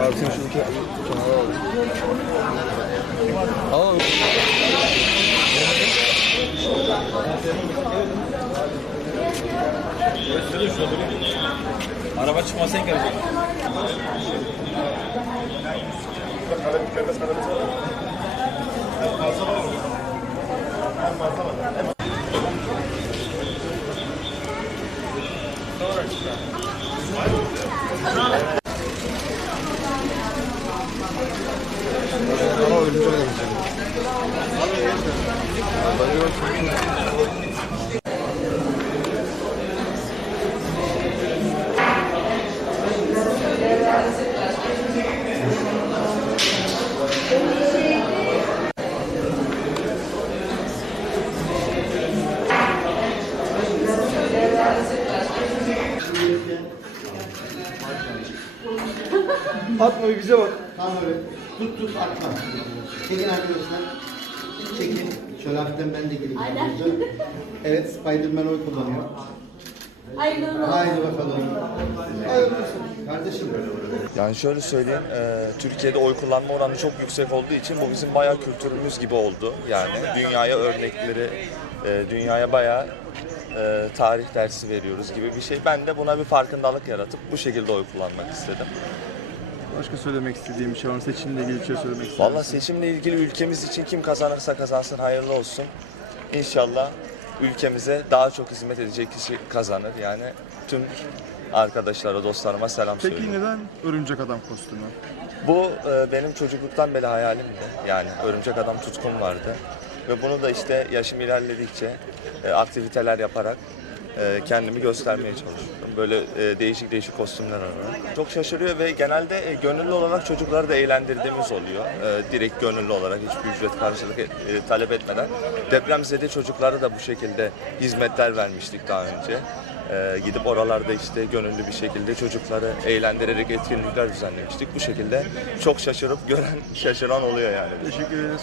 Abi ke- kenara al. Araba çıkmasa en gelecek. Ama örümcek adam için. Atma bir bize bak. Tam böyle tut tut atma. Çekin arkadaşlar. Çekin. Şöyle hafiften ben de gireyim. Aynen. Evet Spiderman oy kullanıyor. Haydi bakalım. Hayırlı olsun. Kardeşim. Yani şöyle söyleyeyim, e, Türkiye'de oy kullanma oranı çok yüksek olduğu için bu bizim bayağı kültürümüz gibi oldu. Yani dünyaya örnekleri, e, dünyaya bayağı e, tarih dersi veriyoruz gibi bir şey. Ben de buna bir farkındalık yaratıp bu şekilde oy kullanmak istedim. Başka söylemek istediğim bir şey var mı? Seçimle ilgili bir şey söylemek ister Valla misin? seçimle ilgili ülkemiz için kim kazanırsa kazansın hayırlı olsun. İnşallah ülkemize daha çok hizmet edecek kişi kazanır. Yani tüm arkadaşlara, dostlarıma selam Peki söylüyorum. neden örümcek adam kostümü? Bu e, benim çocukluktan beri hayalimdi. Yani örümcek adam tutkum vardı. Ve bunu da işte yaşım ilerledikçe e, aktiviteler yaparak e, kendimi göstermeye çalışıyorum. Böyle e, değişik değişik kostümler ararak. Çok şaşırıyor ve genelde e, gönüllü olarak çocukları da eğlendirdiğimiz oluyor. E, direkt gönüllü olarak hiçbir ücret karşılık talep etmeden. Depremzede çocuklara da bu şekilde hizmetler vermiştik daha önce. Gidip oralarda işte gönüllü bir şekilde çocukları eğlendirerek etkinlikler düzenlemiştik. Bu şekilde çok şaşırıp gören şaşıran oluyor yani. Teşekkür ederiz.